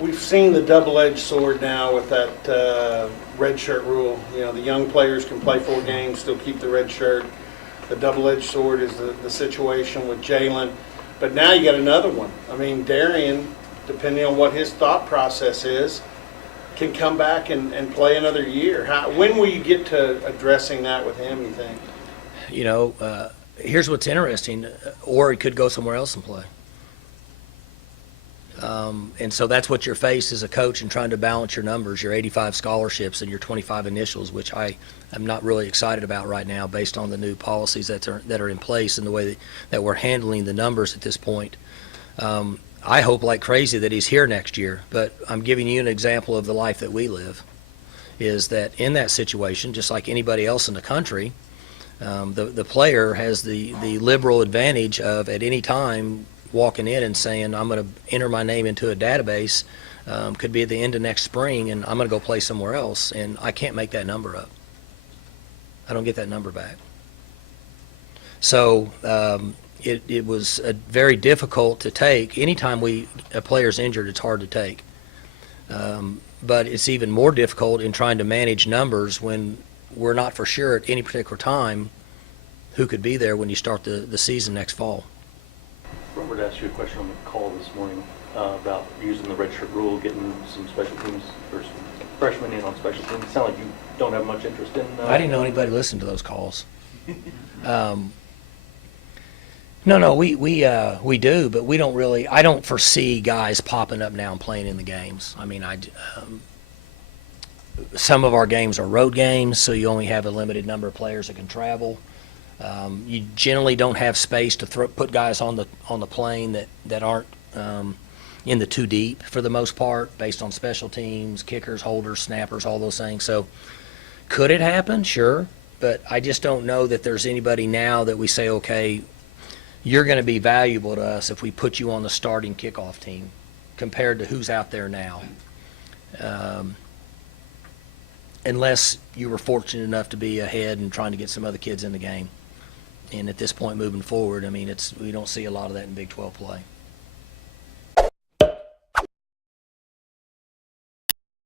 we've seen the double-edged sword now with that red shirt rule. You know, the young players can play 4 games, still keep the red shirt. The double-edged sword is the situation with Jalen. But now you got another one. I mean, Darian, depending on what his thought process is, can come back and play another year. When will you get to addressing that with him, you think? You know, here's what's interesting, or he could go somewhere else and play. And so that's what you're faced as a coach and trying to balance your numbers, your 85 scholarships and your 25 initials, which I am not really excited about right now based on the new policies that are in place and the way that we're handling the numbers at this point. I hope like crazy that he's here next year, but I'm giving you an example of the life that we live, is that in that situation, just like anybody else in the country, the player has the liberal advantage of at any time walking in and saying, I'm going to enter my name into a database, could be at the end of next spring, and I'm going to go play somewhere else, and I can't make that number up. I don't get that number back. So it was very difficult to take. Anytime a player's injured, it's hard to take. But it's even more difficult in trying to manage numbers when we're not for sure at any particular time who could be there when you start the season next fall. Robert asked you a question on the call this morning about using the redshirt rule, getting some special teams or some freshmen in on special teams. It sounds like you don't have much interest in. I didn't know anybody listened to those calls. No, we do, but we don't really. I don't foresee guys popping up now and playing in the games. I mean, some of our games are road games, so you only have a limited number of players that can travel. You generally don't have space to put guys on the plane that aren't in the too deep for the most part, based on special teams, kickers, holders, snappers, all those things. So could it happen? Sure, but I just don't know that there's anybody now that we say, okay, you're going to be valuable to us if we put you on the starting kickoff team compared to who's out there now. Unless you were fortunate enough to be ahead and trying to get some other kids in the game. And at this point moving forward, I mean, we don't see a lot of that in Big 12 play.